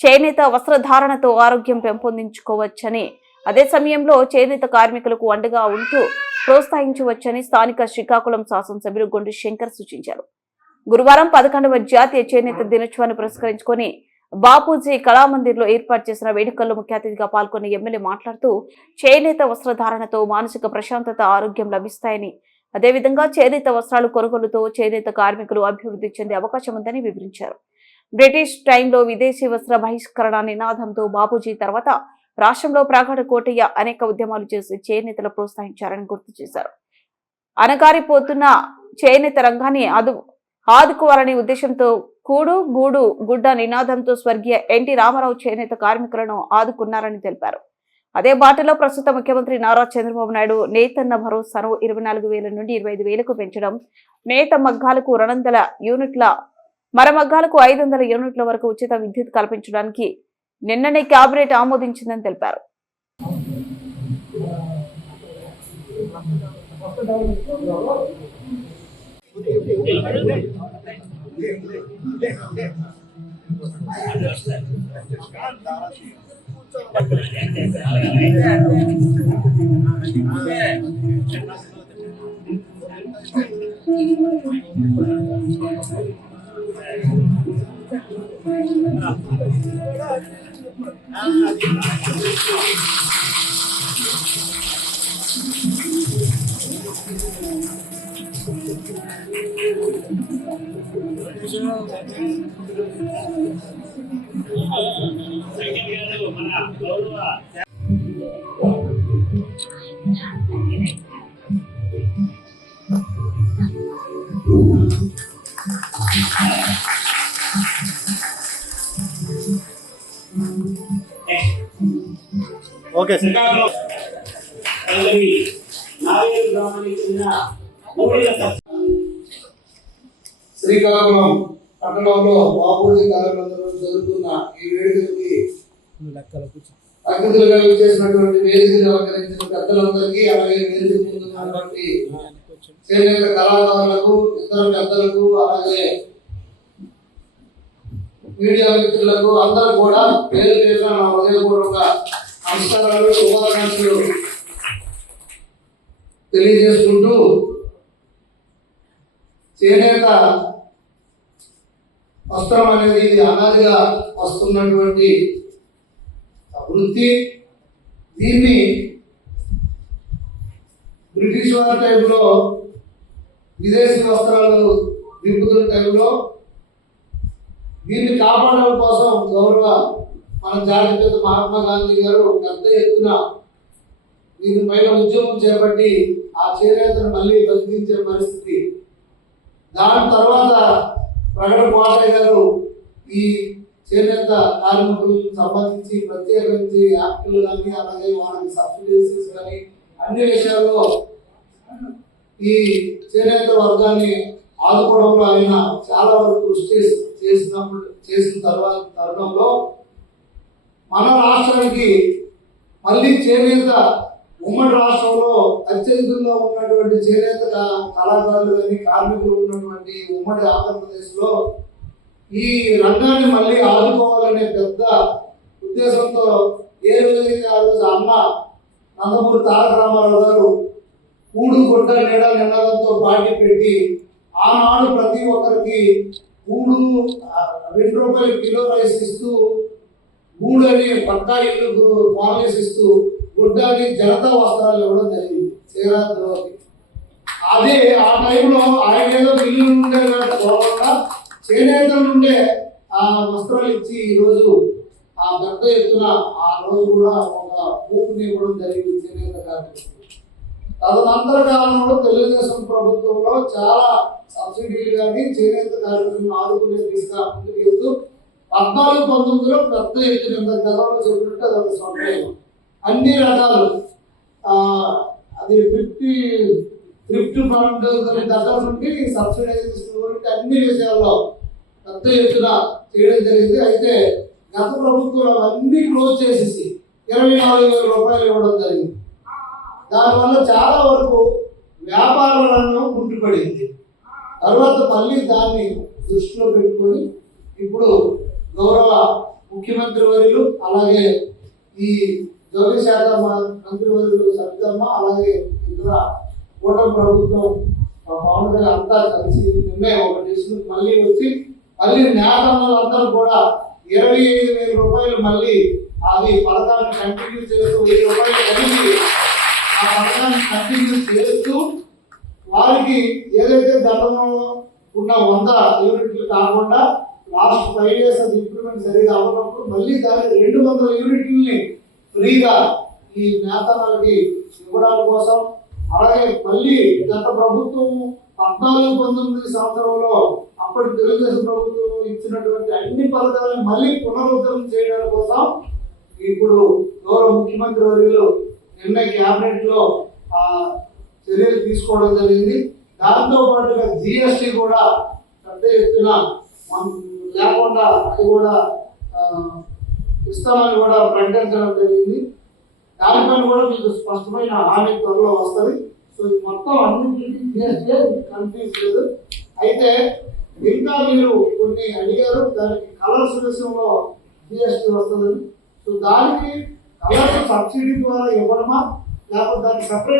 చేనేత వస్త్రధారణతో ఆరోగ్యం పెంపొందించుకోవచ్చని, అదే సమయంలో చేనేత కార్మికులకు అండగా ఉంటూ ప్రోత్సహించవచ్చని స్థానిక శ్రీకాకుళం శాసనసభ్యులు గొండు శంకర్ సూచించారు. గురువారం 11వ జాతీయ చేనేత దినోత్సవాన్ని పురస్కరించుకొని బాపూజీ కళామందిర్లో ఏర్పాటు చేసిన వేడుకల్లో ముఖ్య అతిథిగా పాల్గొన్న ఎమ్మెల్యే మాట్లాడుతూ, చేనేత వస్త్రధారణతో మానసిక ప్రశాంతత, ఆరోగ్యం లభిస్తాయని, అదేవిధంగా చేనేత వస్త్రాలు కొనుగోలుతో చేనేత కార్మికులు అభివృద్ధి చెందే అవకాశం ఉందని వివరించారు. బ్రిటిష్ టైంలో విదేశీ వస్త్ర బహిష్కరణ నినాదంతో బాపూజీ తర్వాత రాష్ట్రంలో ప్రాగడ కోటయ్య అనేక ఉద్యమాలు చేసి చేనేతలు ప్రోత్సహించారని గుర్తు చేశారు. అనగారిపోతున్న చేనేత రంగాన్ని ఆదుకోవాలనే ఉద్దేశంతో కూడు గూడు గుడ్డ నినాదంతో స్వర్గీయ ఎన్టీ రామారావు చేనేత కార్మికులను ఆదుకున్నారని తెలిపారు. అదే బాటలో ప్రస్తుత ముఖ్యమంత్రి నారా చంద్రబాబు నాయుడు నేతన్న భరోసాను 24,000 నుండి 25,000కు పెంచడం, నేత మగ్గాలకు 200 యూనిట్ల, మర మగ్గాలకు 500 యూనిట్ల వరకు ఉచిత విద్యుత్ కల్పించడానికి నిన్ననే కేబినెట్ ఆమోదించిందని తెలిపారు. ఓకే శ్రీకాకుళం పట్టణంలో బాపూజీ కార్యాలయంలో జరుగుతున్న ఈ వేడుకకి అతిథులుగా చేసినటువంటి వేదికను అలంకరించిన పెద్దలందరికీ, అలాగే వేదిక ముందున్నటువంటి చేనేత కళాకారులకు, ఇతర పెద్దలకు, అలాగే మీడియా మిత్రులకు అందరూ కూడా పేరు పేరున నా హృదయపూర్వక నమస్కారాలు, శుభాకాంక్షలు తెలియజేసుకుంటూ, చేనేత వస్త్రం అనేది ఇది అనాదిగా వస్తున్నటువంటి వృత్తి. దీన్ని బ్రిటిష్ వారి టైంలో విదేశీ వస్త్రాలు దింపుతున్న టైంలో దీన్ని కాపాడడం కోసం గౌరవ మన జాతిపిత మహాత్మా గాంధీ గారు పెద్ద ఎత్తున దీనిపైన ఉద్యమం చేపట్టి ఆ చేనేతను మళ్ళీ బతికించే పరిస్థితి. దాని తర్వాత ప్రగడ కోటయ్య గారు ఈ చేనేత కార్మికులకు సంబంధించి ప్రత్యేకించి యాక్టులు కానీ, అలాగే వాళ్ళకి సబ్సిడీస్ కానీ అన్ని విషయాల్లో ఈ చేనేత వర్గాన్ని ఆదుకోవడంలో ఆయన చాలా వరకు కృషి చేసిన తరుణంలో మన రాష్ట్రానికి మళ్ళీ చేనేత ఉమ్మడి రాష్ట్రంలో అత్యధికంగా ఉన్నటువంటి చేనేత కళాకారులు కానీ, కార్మికులు ఉన్నటువంటి ఉమ్మడి ఆంధ్రప్రదేశ్లో ఈ రంగాన్ని మళ్ళీ ఆదుకోవాలనే పెద్ద ఉద్దేశంతో ఏ విధంగా ఆ రోజు అన్న నందమూరి తారక రామారావు గారు కూడు గుడ్డ నీడ నినాదంతో పార్టీ పెట్టి ఆనాడు ప్రతి ఒక్కరికి కూడు 2 రూపాయలు కిలో రైస్ ఇస్తూ, గూడు అని పక్కా ఇల్లు కాలనీస్ ఇస్తూ, గుడ్డని జనతా వస్త్రాలు ఇవ్వడం జరిగింది శ్రీరామ్. అదే ఆ టైంలో ఆయన ఏదో ఇల్లు ఉండే కాకుండా చేనేతల నుండే ఆ వస్త్రాలు ఇచ్చి ఈరోజు ఆ పెద్ద ఎత్తున ఆ రోజు కూడా ఒక ఊపిని ఇవ్వడం జరిగింది చేనేత కార్మికులు. తదనంతర కాలంలో తెలుగుదేశం ప్రభుత్వంలో చాలా సబ్సిడీలు కానీ చేనేత కార్మికులను ఆదుకునే దిశగా ముందుకు వెళ్తూ 14-19లో పెద్ద ఎత్తున గతంలో చెప్పినట్టు అదొక సమయం అన్ని రకాలు అది థ్రిఫ్ట్ ఫండ్ దగ్గర నుండి సబ్సిడైజేషన్ గురించి అన్ని విషయాల్లో పెద్ద ఎత్తున చేయడం జరిగింది. అయితే గత ప్రభుత్వం అన్ని క్లోజ్ చేసేసి 24,000 రూపాయలు ఇవ్వడం జరిగింది. దానివల్ల చాలా వరకు వ్యాపార రంగం కుంటుపడింది. తర్వాత మళ్ళీ దాన్ని దృష్టిలో పెట్టుకొని ఇప్పుడు గౌరవ ముఖ్యమంత్రి వర్యులు అలాగే ఈ జౌళి శాఖ మంత్రి వర్యులు సత్యమ్మ అలాగే ఇతర కూటమి ప్రభుత్వం పవన్ కళ్యాణ్ అంతా కలిసి నిర్ణయం ఒకటి తీసుకుని మళ్ళీ వచ్చి మళ్ళీ నేతలందరూ కూడా 25,000 రూపాయలు మళ్ళీ అది పథకాన్ని కంటిన్యూ చేస్తూ 1000 రూపాయలు కలిగి ఆ పథకాన్ని కంటిన్యూ చేస్తూ వారికి ఏదైతే గతంలో ఉన్న 100 యూనిట్లు కాకుండా లాస్ట్ 5 years అది ఇంప్లిమెంట్ సరిగా అవ్వనప్పుడు మళ్ళీ దాన్ని 200 యూనిట్లని ఫ్రీగా ఈ నేతలకి ఇవ్వడం కోసం అలాగే మళ్ళీ గత ప్రభుత్వం 14-19 సంవత్సరంలో అప్పటి తెలుగుదేశం ప్రభుత్వం ఇచ్చినటువంటి అన్ని పథకాలను మళ్ళీ పునరుద్ధరణ చేయడం కోసం ఇప్పుడు గౌరవ ముఖ్యమంత్రి వర్యులు నిన్న క్యాబినెట్ లో చర్యలు తీసుకోవడం జరిగింది. దాంతో పాటుగా జిఎస్టీ కూడా పెద్ద ఎత్తున లేకుండా అది కూడా ఇస్తామని కూడా ప్రకటించడం జరిగింది. దానిపైన కూడా మీకు స్పష్టమైన హామీ త్వరలో వస్తుంది. సో మొత్తం అన్నింటికి జిఎస్టీ కన్ఫ్యూజ్ లేదు. అయితే ఇంకా మీరు కొన్ని అడిగారు, దానికి కలర్స్ విషయంలో జిఎస్టీ వస్తుందని. సో దానికి కలర్స్ సబ్సిడీ ద్వారా ఇవ్వడమా లేకపోతే దానికి సపరేట్